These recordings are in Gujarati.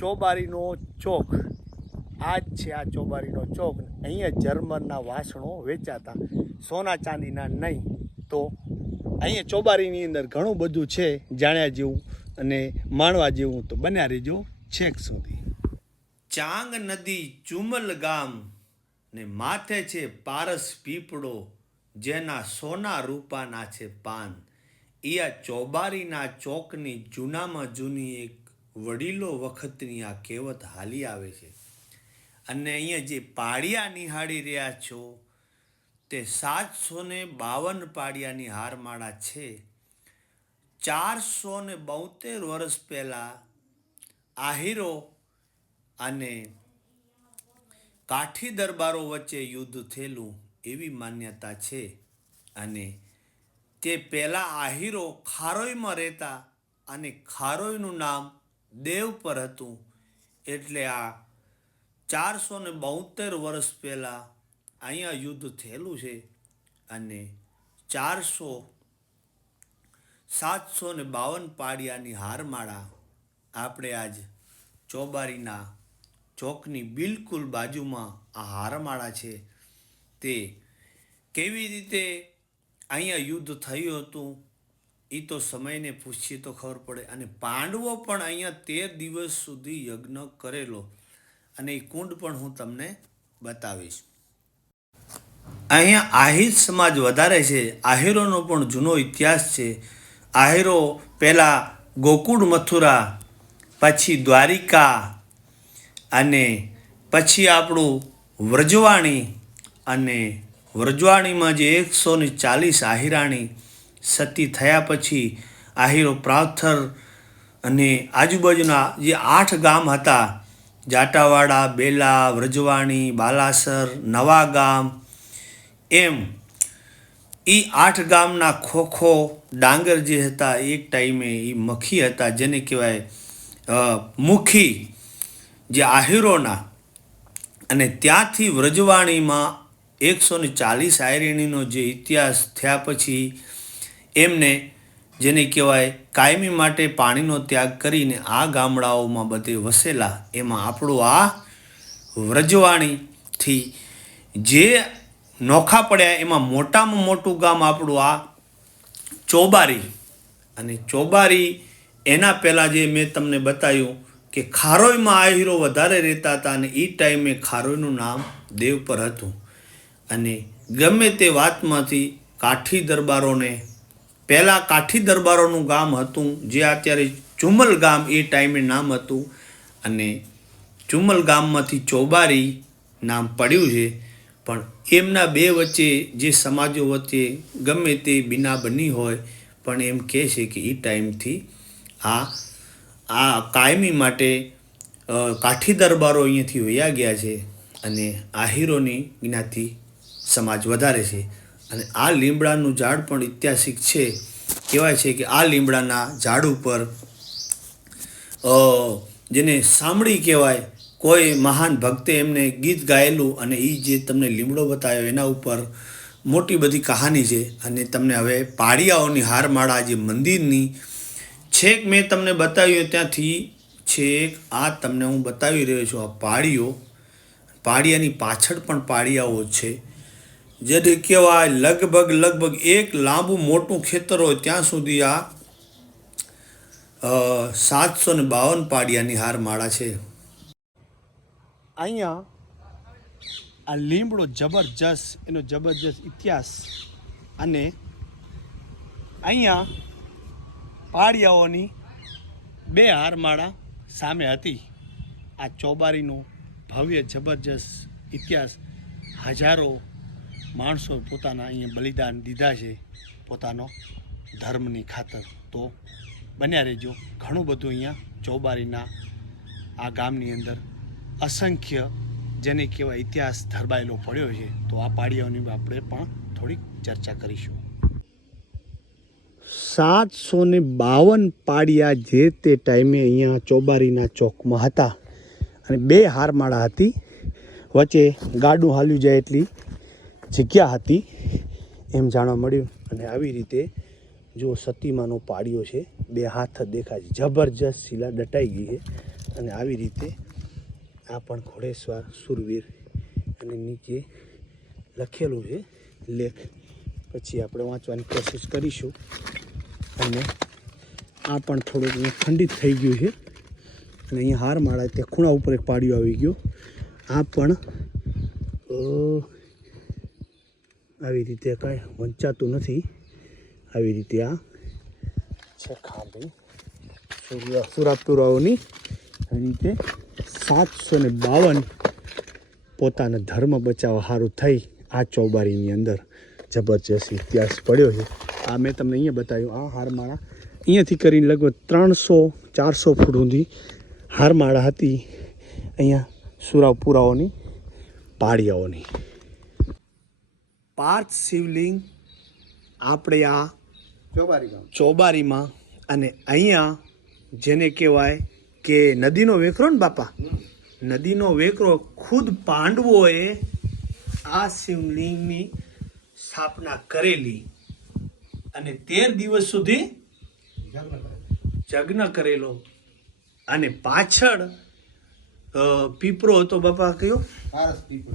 ચોબારીનો ચોક. આ જ છે આ ચોબારીનો ચોક. અહીંયા જર્મનના વાસણો વેચાતા, સોના ચાંદીના નહીં. તો અહીંયા ચોબારીની અંદર ઘણું બધું છે જાણ્યા જેવું અને માણવા જેવું. તો બન્યા રહેજો છેક સુધી. ચાંગ નદી ચુમલ ગામ ને માથે છે પારસ પીપળો, જેના સોના રૂપાના છે પાન. એ આ ચોબારીના ચોકની જૂનામાં જૂની એક વડીલો વખતની આ કહેવત હાલી આવે છે. અને અહીંયા જે પાડિયા નિહાળી રહ્યા છો, તે સાતસો ને બાવન પાડિયાની હારમાળા છે. ચારસો ને બોતેર વર્ષ પહેલાં આહિરો અને કાઠી દરબારો વચ્ચે યુદ્ધ થયેલું એવી માન્યતા છે. અને તે પહેલાં આહિરો ખારોઈમાં રહેતા અને ખારોઈનું નામ દેવ પર હતું. એટલે આ ચારસો ને બોતેર વર્ષ પહેલાં અહીંયા યુદ્ધ થયેલું છે અને ચારસો સાતસો ને બાવન પાડિયાની હારમાળા આપણે આજ ચોબારીના ચોકની બિલકુલ બાજુમાં આ હારમાળા છે. તે કેવી રીતે અહીંયા યુદ્ધ થયું હતું? એ તો સમયને પૂછીએ તો ખબર પડે. અને પાંડવો પણ અહીંયા તેર દિવસ સુધી યજ્ઞ કરેલો. અને એ કુંડ પણ હું તમને બતાવીશ. અહીંયા આહિર સમાજ વધારે છે. આહિરોનો પણ જૂનો ઇતિહાસ છે. આહિરો પહેલાં ગોકુળ મથુરા, પછી દ્વારિકા અને પછી આપણું વ્રજવાણી અને વ્રજવાણીમાં જે એકસો ને ચાલીસ આહિરાણી સતી થયા પછી આહીરો પ્રાથર અને આજુબાજુના જે આઠ ગામ હતા, જાટાવાડા, બેલા, વ્રજવાણી, બાલાસર, નવા ગામ, એમ એ આઠ ગામના ખોખો ડાંગર જે હતા, એક ટાઈમે એ મખી હતા, જેને કહેવાય મુખી જે આહિરોના. અને ત્યાંથી વ્રજવાણીમાં એકસો ને ચાલીસ આયરણીનો જે ઇતિહાસ થયા પછી એમને, જેને કહેવાય કાયમી માટે પાણીનો ત્યાગ કરીને આ ગામડાઓમાં બધે વસેલા, એમાં આપણું આ વ્રજવાણીથી જે નોખા પડ્યા, એમાં મોટામાં મોટું ગામ આપણું આ ચોબારી. અને ચોબારી, એના પહેલાં જે મેં તમને બતાવ્યું કે ખારોઈમાં આહિરો વધારે રહેતા હતા અને એ ટાઈમે ખારોઈનું નામ દેવ પર હતું. અને ગમે તે વાતમાંથી કાઠી દરબારોને પહેલાં કાઠી દરબારોનું ગામ હતું, જે અત્યારે ચુમલ ગામ એ ટાઈમે નામ હતું. અને ચુમલ ગામમાંથી ચોબારી નામ પડ્યું છે. પણ એમના બે વચ્ચે જે સમાજો વચ્ચે ગમે તે બિના બની હોય, પણ એમ કહે છે કે એ ટાઈમથી આ આ કાયમી માટે કાઠી દરબારો અહીંયાથી વયા ગયા છે અને આહિરોની જ્ઞાતિ સમાજ વધારે છે. અને આ લીમડાનું ઝાડ પણ ઐતિહાસિક છે. કહેવાય છે કે આ લીમડાના ઝાડ ઉપર જેને સાંભળી કહેવાય, કોઈ મહાન ભક્તે એમને ગીત ગાયેલું અને એ જે તમને લીમડો બતાવ્યો એના ઉપર મોટી બધી કહાની છે. અને તમને હવે પાડિયાઓની હારમાળા જે મંદિરની છેક મેં તમને બતાવ્યું ત્યાંથી, છેક આ તમને હું બતાવી રહ્યો છું, આ પાળીઓ પાડિયાની પાછળ પણ પાડિયાઓ છે. જેને કહેવાય લગભગ લગભગ એક લાંબુ મોટું ખેતર હોય ત્યાં સુધી આ સાતસો ને બાવન પાડિયાની હારમાળા છે. અહીંયા આ લીમડો જબરજસ્ત, એનો જબરજસ્ત ઇતિહાસ અને અહીંયા પાડિયાઓની બે હારમાળા સામે હતી. આ ચોબારીનો ભવ્ય જબરજસ્ત ઇતિહાસ હજારો માણસો પોતાના અહીંયા બલિદાન દીધા છે પોતાનો ધર્મની ખાતર. તો બન્યા રહેજો. ઘણું બધું અહીંયા ચોબારીના આ ગામની અંદર અસંખ્ય જેને કહેવાય ઇતિહાસ ધરબાયેલો પડ્યો છે. તો આ પાડિયાઓની આપણે પણ થોડીક ચર્ચા કરીશું. સાતસો ને બાવન પાડિયા જે તે ટાઈમે અહીંયા ચોબારીના ચોકમાં હતા. અને બે હારમાળા હતી. વચ્ચે ગાડું હાલ્યું જાય એટલી જગ્યા હતી એમ જાણવા મળ્યું. અને આવી રીતે જો સતીમાનો પાડ્યો છે, બે હાથ દેખાય છે. જબરજસ્ત શિલા દટાઈ ગઈ છે. અને આવી રીતે આ પણ ઘોડેશ્વર સુરવીર અને નીચે લખેલું છે લેખ. પછી આપણે વાંચવાની કોશિશ કરીશું. અને આ પણ થોડુંક ખંડિત થઈ ગયું છે. અને અહીંયા હાર માળા તે ખૂણા ઉપર એક પાડિયો આવી ગયો. આ પણ આવી રીતે કાંઈ વંચાતું નથી. આવી રીતે આ છે ખાંભી. સુરાપુરાઓની આવી રીતે સાતસો ને બાવન પોતાના ધર્મ બચાવવા સારું થઈ આ ચોબારીની અંદર. જબરજસ્ત ઇતિહાસ પડ્યો છે. આ મેં તમને અહીંયા બતાવ્યું. આ હારમાળા અહીંયાથી કરીને લગભગ ત્રણસો, ચારસો ફૂટ સુધી હારમાળા હતી અહીંયા સુરાપુરાઓની પાળિયાઓની. પાર્થ શિવલિંગ આપણે આ ચોબારીમાં. ચોબારીમાં અને અહીંયા જેને કહેવાય કે નદીનો વેકરો ને બાપા નદીનો વેકરો ખુદ પાંડવોએ આ શિવલિંગની સ્થાપના કરેલી અને તેર દિવસ સુધી જગ્ન કરેલો. અને પાછળ અ, પીપળો હતો બાપા કયો?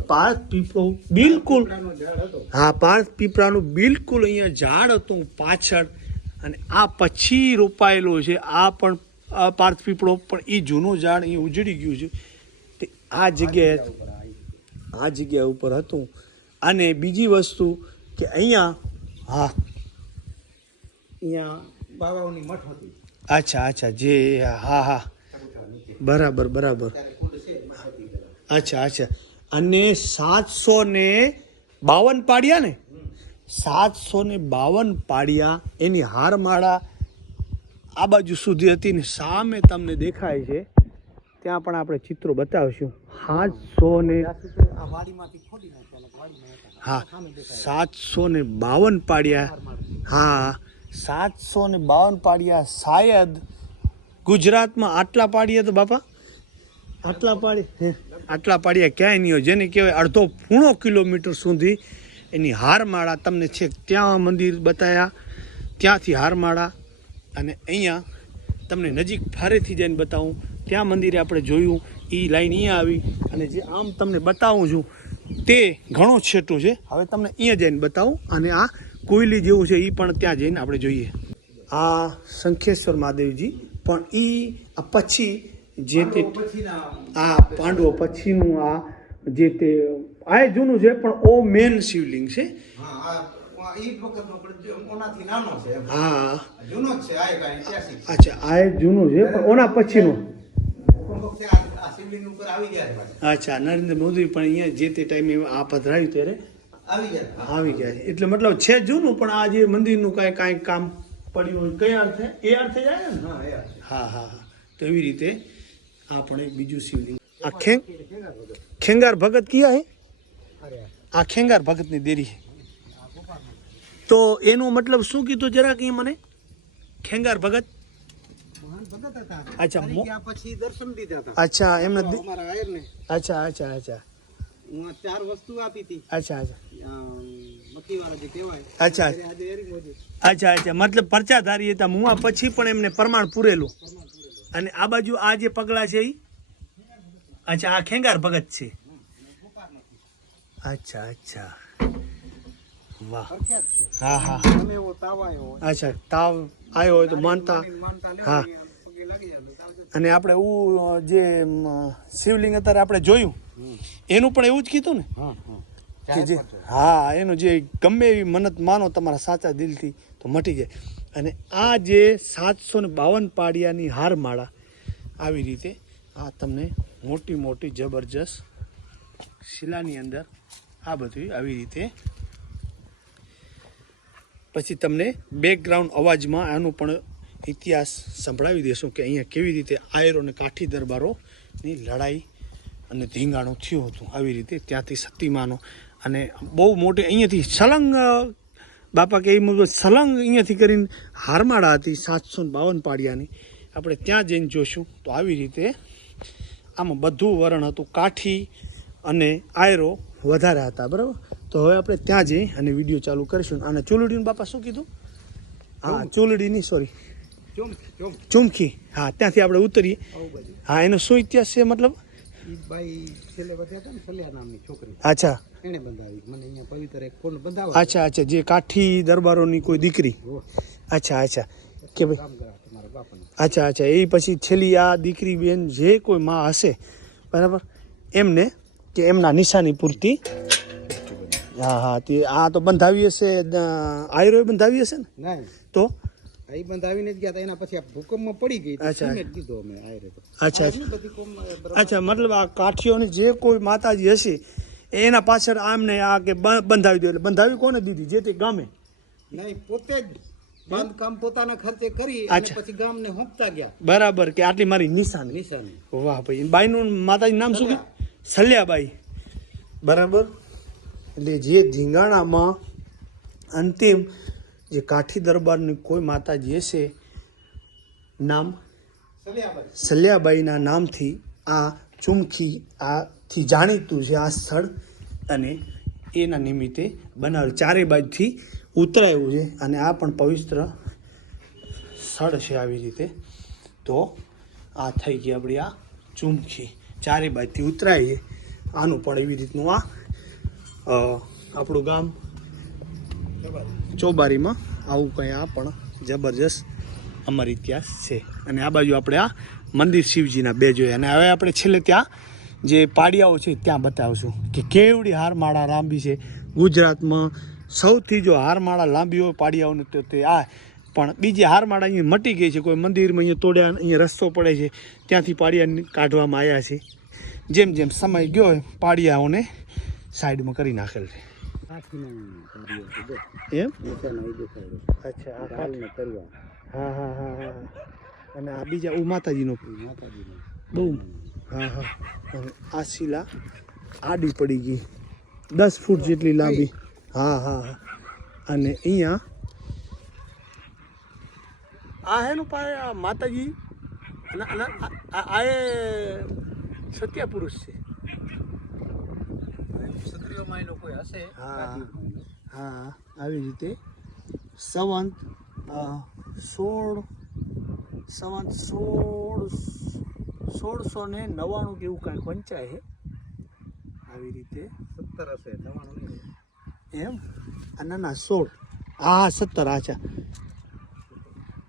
પાર્થ પીપળો. બિલકુલ. હા પાર્થ પીપળાનું બિલકુલ અહીંયા ઝાડ હતું પાછળ. અને આ પછી રોપાયેલો છે. આ પણ આ પાર્થ પીપળો પણ એ જૂનું ઝાડ અહીં ઉજળી ગયું છે. તે આ જગ્યાએ આ જગ્યા ઉપર હતું. અને બીજી વસ્તુ કે અહીંયા હા. અહીંયા બાબાઓની મઠ હતી. અચ્છા અચ્છા જે હા હા. બરાબર બરાબર ત્યારે કુંડ છે મઠ હતી પેલા. અચ્છા અચ્છા. અને સાતસો ને બાવન પાડ્યા ને? સાતસો ને બાવન પાડ્યા. એની હારમાળા આ બાજુ સુધી હતી ને સામે તમને દેખાય છે. ત્યાં પણ આપણે ચિત્રો બતાવશું. સાતસો ને હા સાતસો ને બાવન પાડ્યા. હા સાતસો ને બાવન પાડ્યા. શાયદ ગુજરાતમાં આટલા પાડ્યા તો બાપા? આટલા પાડી આટલા પાડ્યા ક્યાંય નહીં હોય. જેને કહેવાય અડધો પૂણો કિલોમીટર સુધી એની હારમાળા તમને છે ત્યાં મંદિર બતાવ્યા ત્યાંથી હારમાળા અને અહીંયા તમને નજીક ફારેથી જઈને બતાવું. ત્યાં મંદિરે આપણે જોયું એ લાઈન અહીંયા આવી અને જે આમ તમને બતાવું છું, તે ઘણો છેટું છે. હવે તમને અહીંયા જઈને બતાવું અને આ કોયલી જેવું છે એ પણ ત્યાં જઈને આપણે જોઈએ. આ શંખેશ્વર મહાદેવજી, પણ એ પછી જે તે આ પાંડવો પછીનું આ જે તે આ જૂનું છે પણ ઓ મેન શિવલિંગ છે. હા. અચ્છા આ જૂનું છે પણ ઓના પછીનું. અચ્છા નરેન્દ્ર મોદી પણ અહીંયા જે તે ટાઈમે આ પધરાયું ત્યારે આવી ગયા છે. આવી ગયા એટલે મતલબ છે જૂનું પણ આ જે મંદિરનું કાંઈ કાંઈ કામ પડ્યું હોય કયા અર્થે? એ અર્થે જાય ને? હા હા હા. તો એવી રીતે આ પણ એક બીજું શિવલિંગ. આ ખેંગ ખેંગાર ભગત કયા હે? આ ખેંગાર ભગતની દેરી છે તો એનો મતલબ શું કીધું જરાક એ મને? ખેંગાર ભગત? અચ્છા, અને મો- ગયા પછી દર્શન દીધા હતા. અચ્છા એમને અચ્છા અચ્છા અચ્છા. ચાર વસ્તુ આપી હતી. અચ્છા અચ્છા. અચ્છા. અચ્છા મતલબ પરચાધારી હતા. મુઆ પછી પણ એમને પ્રમાણ પૂરેલું. અને આ બાજુ આ જે પગલા છે એ અચ્છા આ ખેંગાર ભગત છે. અચ્છા અચ્છા. વાહ. હા હા અચ્છા તાવ આવ્યો હોય તો માનતા. હા. અને આપણે ઉ જે શિવલિંગ અત્યારે આપણે જોયું. એનું પણ એવું જ કીધું ને? હા હા. કે જે હા એનું જે ગમે એવી મન્નત માનો તમારા સાચા દિલથી તો મટી જાય. અને આ જે સાતસો ને બાવન પાડિયાની હારમાળા આવી રીતે આ તમને મોટી મોટી જબરજસ્ત શિલાની અંદર આ બધું આવી રીતે પછી તમને બેકગ્રાઉન્ડ અવાજમાં આનું પણ ઇતિહાસ સંભળાવી દેશું કે અહીંયા કેવી રીતે આયરો અને કાઠી દરબારોની લડાઈ અને ધીંગાણું થયું હતું. આવી રીતે ત્યાંથી સતીમાનો અને બહુ મોટી અહીંયાથી સલંગ બાપા કે એ મુજબ સલંગ અહીંયાથી કરીને હારમાળા હતી સાતસો બાવન પાડિયાની. આપણે ત્યાં જઈને જોશું. તો આવી રીતે આમાં બધું વરણ હતું. કાઠી અને આયરો વધારે હતા બરાબર? તો હવે આપણે ત્યાં જઈ અને વીડિયો ચાલુ કરીશું. અને ચૂલડીનું બાપા શું કીધું? હા ચૂલડીની સોરી ચોમ ચોમ ચુમખી. હા ત્યાંથી આપણે ઉતરીએ. હા એનો શું ઇતિહાસ છે મતલબ? અચ્છા. એને બંધાવી. મને અહીંયા પવિત્ર એક કોણ બંધાવો? અચ્છા અચ્છા જે કાઠી દરબારોની કોઈ દીકરી? અચ્છા અચ્છા. કે ભાઈ? અચ્છા અચ્છા. એ પછી છેલ્લી આ દીકરી બેન જે કોઈ માં હશે બરાબર? એમને કે એમના નિશાની પૂરતી હા હા તે આ તો બંધાવી હશે આયુર્વેદ બંધાવી હશે ને? તો? આ ઈ બંધાવીને જ ગયા હતા એના પછી આ ભૂકંપમાં પડી ગઈ. અચ્છા. દીધો અમે આયરે તો. અચ્છા અચ્છા મતલબ આ કાઠીઓની જે કોઈ માતાજી હશે એના પાછળ આમને આ કે બંધાવી દો એટલે બંધાવી કોને દીધી? જે તે ગામે. નહીં પોતે જ બાંધકામ પોતાના ખર્ચે કરી અને પછી ગામને હોંપતા ગયા. બરાબર કે આટલી મારી નિશાન. નિશાન. વાહ ભાઈ બાઈનું માતાજી નામ શું કે સલ્યાબાઈ. બરાબર? એટલે જે ધીંગાણામાં અંતિમ જે કાઠી દરબારની કોઈ માતાજી હશે નામ? સલિયાબાઈ. સલ્યાબાઈના નામથી આ ચુમખી આથી જાણીતું છે આ સ્થળ અને એના નિમિત્તે બનાવેલ ચારે બાજુથી ઉતરાયું છે અને આ પણ પવિત્ર સ્થળ છે આવી રીતે. તો આ થઈ ગઈ આપણી આ ચુમખી. ચારે બાજુથી ઉતરાય છે. આનું પણ એવી રીતનું આ આપણું ગામ ચોબારીમાં આવું કંઈ આ પણ જબરજસ્ત અમર ઇતિહાસ છે. અને આ બાજુ આપણે આ મંદિર શિવજીના બે જોઈએ અને હવે આપણે છેલ્લે ત્યાં જે પાડિયાઓ છે ત્યાં બતાવશું કે કેવડી હારમાળા લાંબી છે. ગુજરાતમાં સૌથી જો હારમાળા લાંબી હોય પાડિયાઓની તો તે આ. પણ બીજી હારમાળા અહીંયા મટી ગઈ છે. કોઈ મંદિરમાં અહીંયા તોડ્યા અહીંયા રસ્તો પડે છે. ત્યાંથી પાડિયા કાઢવામાં આવ્યા છે. જેમ જેમ સમય ગયો હોય પાડિયાઓને સાઈડમાં કરી નાખેલ છે. એમ? અચ્છા હા હા હા અને આ બીજા ઉ માતાજીનો. બહુ હા હા અને આ શિલા આડી પડી ગઈ. દસ ફૂટ જેટલી લાંબી. હા હા હા. અને અહીંયા આ હેનું પાય આ માતાજી આ- એ સત્ય પુરુષ છે. ક્ષત્રિયોમાં લોકો હશે? હા. હા આવી રીતે સંવંત સોળ સંવંત સોળ સોળસો ને નવ્વાણું કે એવું કાંઈક વંચાય છે આવી રીતે. સત્તર હશે નવાણું એમ? ના ના સોળ. હા સત્તર આચા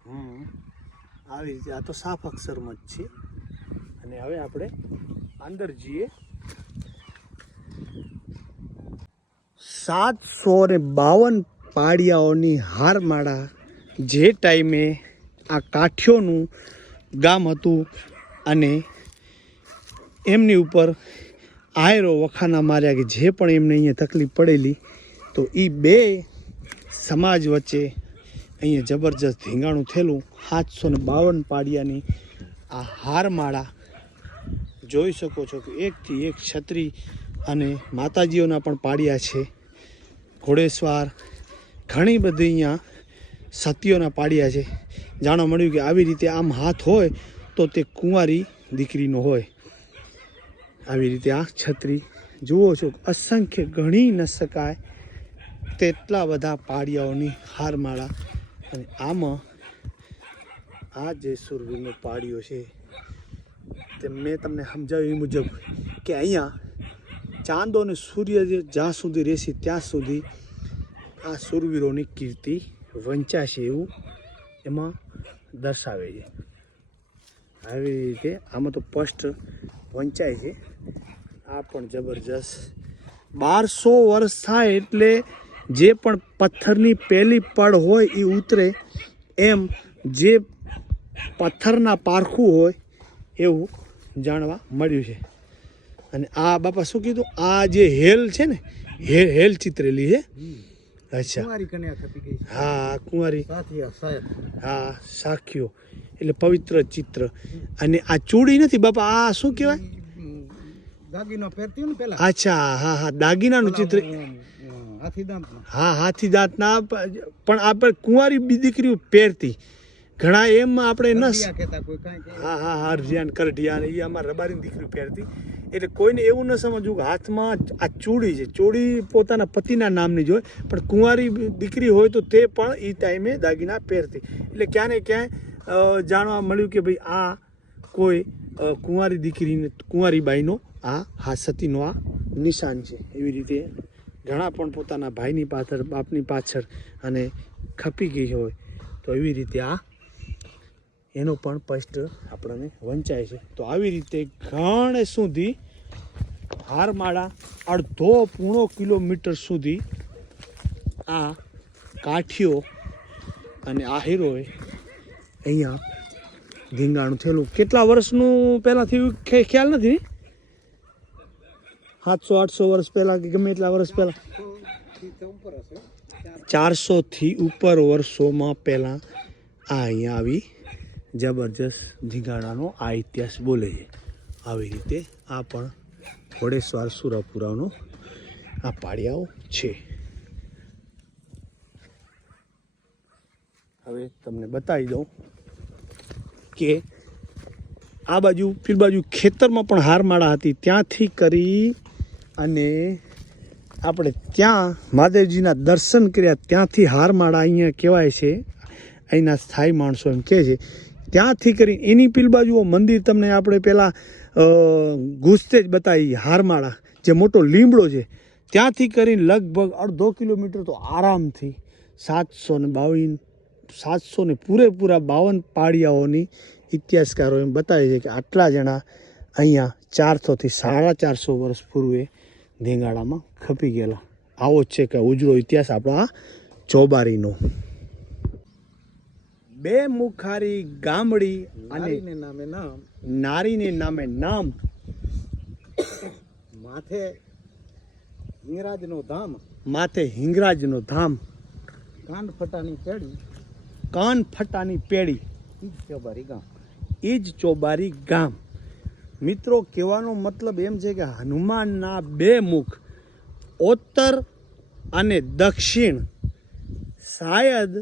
હમ. આવી રીતે. આ તો સાફ અક્ષરમાં જ છે. અને હવે આપણે અંદર જઈએ. સાતસો ને બાવન પાડિયાઓની હારમાળા જે ટાઈમે આ કાઠિયોનું ગામ હતું અને એમની ઉપર આયરો વખાના માર્યા કે જે પણ એમને અહીંયા તકલીફ પડેલી, તો એ બે સમાજ વચ્ચે અહીંયા જબરજસ્ત ધીંગાણું થયેલું. સાતસો ને બાવન પાડિયાની આ હારમાળા જોઈ શકો છો કે એકથી એક છત્રી અને માતાજીઓના પણ પાડિયા છે. ઘોડેસવાર ઘણી બધી અહીંયા સતીઓના પાડિયા છે. જાણવા મળ્યું કે આવી રીતે આમ હાથ હોય તો તે કુંવારી દીકરીનો હોય. આવી રીતે આ છત્રી. જુઓ છો, અસંખ્ય ગણી ન શકાય તેટલા બધા પાડિયાઓની હારમાળા. અને આમાં આ જે સુરવીરનો પાડિયો છે, તે મેં તમને સમજાવ્યું મુજબ કે અહીંયા ચાંદો અને સૂર્ય જે જ્યાં સુધી રહેશે ત્યાં સુધી આ સુરવીરોની કીર્તિ વંચાશે એવું એમાં દર્શાવે છે. આવી રીતે. આમાં તો સ્પષ્ટ વંચાય છે. આ પણ જબરજસ્ત. બારસો વર્ષ થાય એટલે જે પણ પથ્થરની પહેલી પડ હોય એ ઉતરે. એમ જે પથ્થરના પારખું હોય એવું જાણવા મળ્યું છે. અને આ બાપા શું કીધું? આ જે હેલ છે ને હે હેલ ચિત્રેલી છે અચ્છા. હા કુંવારી. હા સાખ્યો એટલે પવિત્ર ચિત્ર. અને આ ચૂડી નથી બાપા આ શું કહેવાય? અચ્છા હા હા દાગીનાનું ચિત્ર. હા હાથી દાંતના. પણ આપણે કુંવારી બી દીકરીઓ પહેરતી. ઘણા એમ આપણે ન હા હા હા અરજિયાન કરઢિયાન એ અમારા રબારીની દીકરી પહેરતી. એટલે કોઈને એવું ન સમજવું કે હાથમાં આ ચૂડી છે. ચૂડી પોતાના પતિના નામની જ હોય પણ કુંવારી દીકરી હોય તો તે પણ એ ટાઈમે દાગીના પહેરતી. એટલે ક્યાં ને ક્યાંય જાણવા મળ્યું કે ભાઈ આ કોઈ કુંવારી દીકરીને કુંવારી બાઈનો આ હા સતીનો આ નિશાન છે. એવી રીતે ઘણા પણ પોતાના ભાઈની પાછળ, બાપની પાછળ અને ખપી ગઈ હોય તો એવી રીતે આ એનો પણ સ્પષ્ટ આપણને વંચાય છે. તો આવી રીતે ઘણે સુધી હારમાળા અડધો પૂણો કિલોમીટર સુધી આ કાઠીઓ અને આહીરોએ અહીંયા ધીંગાણું થયેલું. કેટલા વર્ષનું પહેલાં થયું ખ્યાલ નથી સાતસો, આઠસો વર્ષ પહેલાં કે ગમે એટલા વર્ષ પહેલાં. ચારસોથી ઉપર વર્ષોમાં પહેલાં આ અહીંયા આવી જબરજસ્ત ધીંગાણાનો આ ઇતિહાસ બોલે છે. આવી રીતે આ પણ ઘોડેશ્વર સુરપુરાનો આ પાડિયાઓ છે. હવે તમને બતાવી દઉં. કે આ બાજુ પેલી બાજુ ખેતરમાં પણ હારમાળા હતી. ત્યાંથી કરી અને આપણે ત્યાં મહાદેવજીના દર્શન કર્યા. ત્યાંથી હારમાળા અહીંયા કહેવાય છે. અહીંના સ્થાયી માણસો એમ કહે છે. ત્યાંથી કરી એની પીલ બાજુ મંદિર તમને આપણે પહેલાં ઘૂસતે જ બતાવી. હારમાળા, જે મોટો લીમડો છે. ત્યાંથી કરીને લગભગ અડધો કિલોમીટર તો આરામથી સાતસો ને બાવીન સાતસો ને પૂરેપૂરા બાવન પાડિયાઓની ઇતિહાસકારો એમ બતાવે છે કે આટલા જણા અહીંયા ચારસોથી સાડા ચારસો વર્ષ પૂર્વે ધીંગાળામાં ખપી ગયેલા. આવો જ છે કે ઉજળો ઇતિહાસ આપણા ચોબારીનો. બે મુખારી ગામડી અને નામે નામ. નારીને નામે નામ. માથે હિંગરાજનો ધામ. માથે હિંગરાજનો ધામ. કાંડ ફટાની કેડી કાન ફટાની પેડી એ જ ચોબારી ગામ. મિત્રો, કહેવાનો મતલબ એમ છે કે હનુમાનના બે મુખ, ઉત્તર અને દક્ષિણ. શાયદ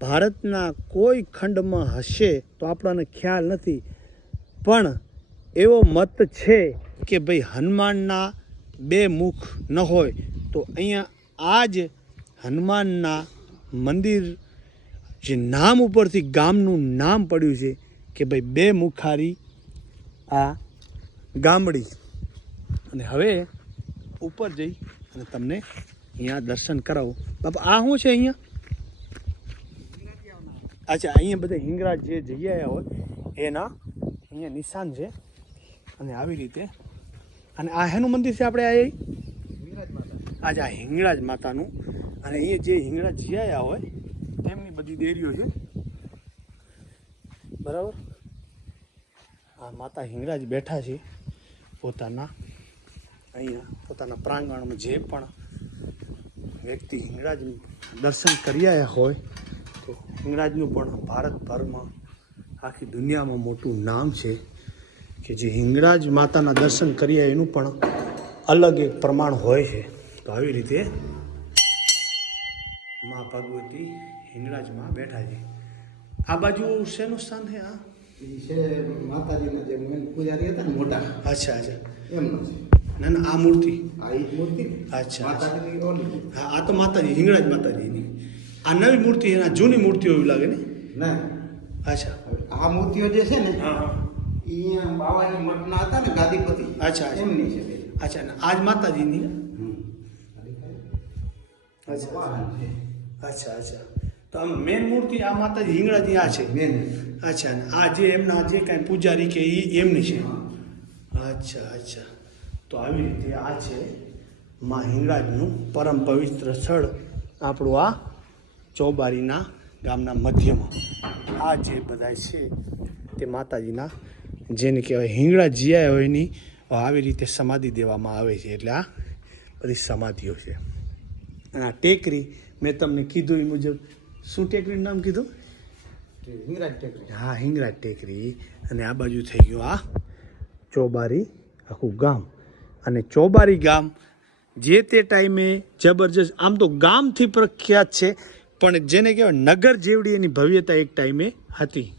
ભારતના કોઈ ખંડમાં હશે તો આપણને ખ્યાલ નથી, પણ એવો મત છે કે ભાઈ હનુમાનના બે મુખ ન હોય. તો અહીંયા આ જ હનુમાનના મંદિર જે નામ ઉપરથી ગામનું નામ પડ્યું છે કે ભાઈ બે મુખારી આ ગામડી. અને હવે ઉપર જઈ અને તમને અહીંયા દર્શન કરાવું. બાપા આ શું છે અહીંયા? અચ્છા અહીંયા બધા હિંગરાજ જે જગ્યાએ હોય એના અહીંયા નિશાન છે. અને આવી રીતે અને આ હેનું મંદિર છે આપણે આ આજે આ હિંગળાજ માતાનું. અને અહીંયા જે હિંગળાજ જીયા હોય બધી દેરીઓ છે. બરાબર? આ માતા હિંગળાજ બેઠા છે પોતાના, અહીંયા પોતાના પ્રાંગણમાં જે પણ વ્યક્તિ હિંગરાજ દર્શન કર્યા હોય, તો હિંગરાજનું પણ ભારતભરમાં આખી દુનિયામાં મોટું નામ છે કે જે હિંગળાજ માતાના દર્શન કર્યા એનું પણ અલગ એક પ્રમાણ હોય છે. તો આવી રીતે મા ભગવતી હિંગળાજમાં બેઠા છે. આ બાજુ શેનું સ્થાન છે આ? છે માતાજીના જે પૂજારી હતા ને મોટા. અચ્છા અચ્છા. એમનો છે. ના ના આ મૂર્તિ. આ મૂર્તિ અચ્છા. હા આ તો માતાજી હિંગળાજ માતાજીની આ નવી મૂર્તિ એના જૂની મૂર્તિઓ એવી લાગે ને? ના. અચ્છા. આ મૂર્તિઓ જે છે ને હા અહીંયા બાવાની મઠના હતા ને ગાદીપતિ. અચ્છા, અચ્છા. એમની છે અચ્છા આજ માતાજીની અચ્છા અચ્છા. તો આમ મેન મૂર્તિ આ માતાજી હિંગળાજી આ છે. મેન અચ્છા આ જે એમના જે કાંઈ પૂજારી કે એ એમની છે. અચ્છા અચ્છા. તો આવી રીતે આ છે માં હિંગળાજનું પરમ પવિત્ર સ્થળ આપણું આ ચોબારીના ગામના મધ્યમાં. આ જે બધા છે તે માતાજીના જેને કહેવાય હિંગળા જીયા હોય એની આવી રીતે સમાધિ દેવામાં આવે છે. એટલે આ બધી સમાધિઓ છે. અને આ ટેકરી મેં તમને કીધું એ મુજબ શું ટેકરીનું નામ કીધું? હિંગરાજ ટેકરી. હા હિંગરાજ ટેકરી. અને આ બાજુ થઈ ગયું આ ચોબારી આખું ગામ. અને ચોબારી ગામ જે તે ટાઈમે જબરજસ્ત આમ તો ગામથી પ્રખ્યાત છે પણ જેને કહેવાય નગર જેવડી એની ભવ્યતા એક ટાઈમે હતી.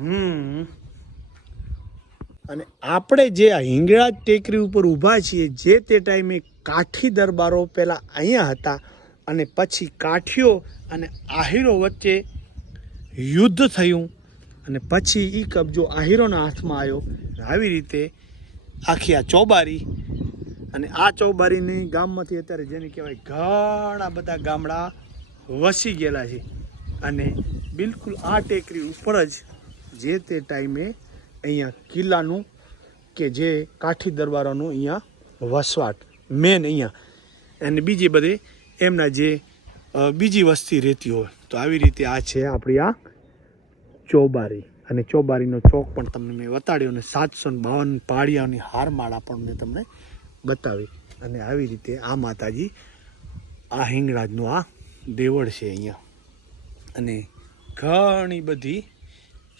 હમ. અને આપણે જે આ હિંગળાજ ટેકરી ઉપર ઊભા છીએ જે તે ટાઈમે કાઠી દરબારો પહેલાં અહીંયા હતા અને પછી કાઠીઓ અને આહીરો વચ્ચે યુદ્ધ થયું અને પછી એ કબજો આહીરોના હાથમાં આવ્યો. આવી રીતે આખી આ ચોબારી અને આ ચોબારીની ગામમાંથી અત્યારે જેને કહેવાય ઘણા બધા ગામડા વસી ગયેલા છે. અને બિલકુલ આ ટેકરી ઉપર જ જે તે ટાઈમે અહીંયા કિલ્લાનું કે જે કાઠી દરબારોનું અહીંયા વસવાટ મેન અહીંયા. અને બીજી બધે એમના જે બીજી વસ્તી રહેતી હોય. તો આવી રીતે આ છે આપણી આ ચોબારી. અને ચોબારીનો ચોક પણ તમને મેં બતાડ્યો અને સાતસો બાવન પાળિયાની હારમાળા પણ મેં તમને બતાવી. અને આવી રીતે આ માતાજી, આ હિંગળાજનું આ દેવળ છે અહીંયા. અને ઘણી બધી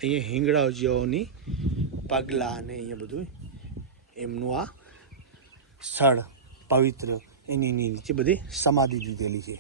અહીંયા હિંગળાજીઓની પગલાં અને અહીંયા બધું એમનું આ સ્થળ પવિત્ર એની નીચે બધી સમાધિ દીધેલી છે